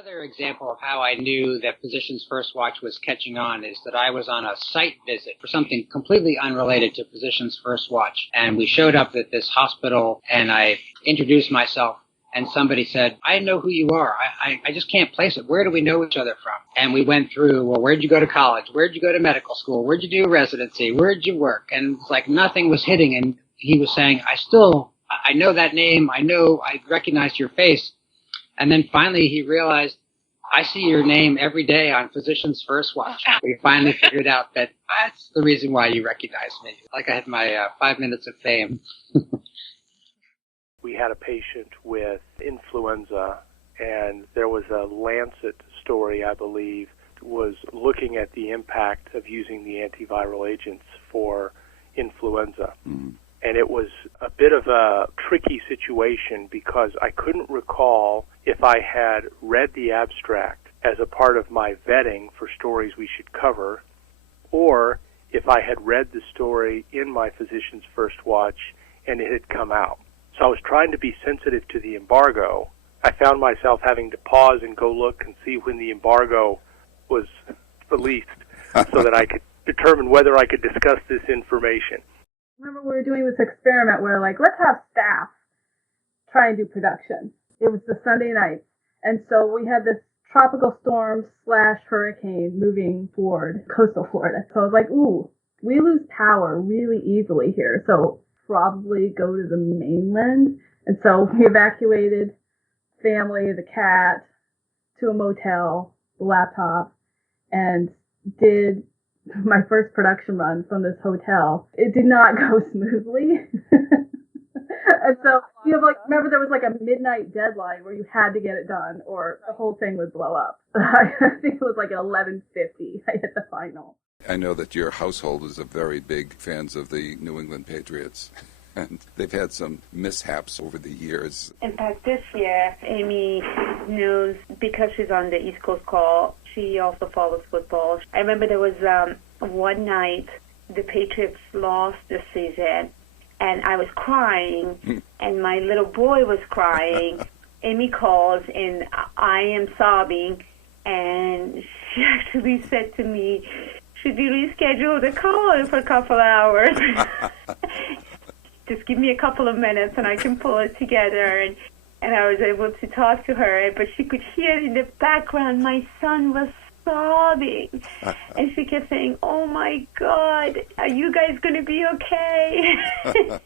Another example of how I knew that Physicians First Watch was catching on is that I was on a site visit for something completely unrelated to Physicians First Watch. And we showed up at this hospital, and I introduced myself, and somebody said, I know who you are. I just can't place it. Where do we know each other from? And we went through, well, where'd you go to college? Where'd you go to medical school? Where'd you do residency? Where'd you work? And it's like nothing was hitting. And he was saying, I know that name. I recognize your face. And then finally he realized, I see your name every day on Physicians First Watch. We finally figured out that that's the reason why you recognize me. Like I had my 5 minutes of fame. We had a patient with influenza, and there was a Lancet story, I believe, was looking at the impact of using the antiviral agents for influenza. Mm-hmm. And it was a bit of a tricky situation because I couldn't recall if I had read the abstract as a part of my vetting for stories we should cover, or if I had read the story in my Physicians First Watch and it had come out. So I was trying to be sensitive to the embargo. I found myself having to pause and go look and see when the embargo was released so that I could determine whether I could discuss this information. Remember, we were doing this experiment where, let's have staff try and do production. It was the Sunday night, and so we had this tropical storm / hurricane moving toward coastal Florida. So I was like, ooh, we lose power really easily here, so probably go to the mainland. And so we evacuated family, the cat, to a motel, the laptop, and did my first production run from this hotel. It did not go smoothly. And so remember there was a midnight deadline where you had to get it done or the whole thing would blow up. I think it was at 11:50 I hit the final. I know that your household is a very big fans of the New England Patriots. And they've had some mishaps over the years. In fact, this year, Amy knows because she's on the East Coast call, she also follows football. I remember there was one night the Patriots lost this season, and I was crying, and my little boy was crying. Amy calls, and I am sobbing, and she actually said to me, should we reschedule the call for a couple hours? Just give me a couple of minutes and I can pull it together. And I was able to talk to her, but she could hear in the background my son was sobbing. And she kept saying, oh my God, are you guys going to be okay?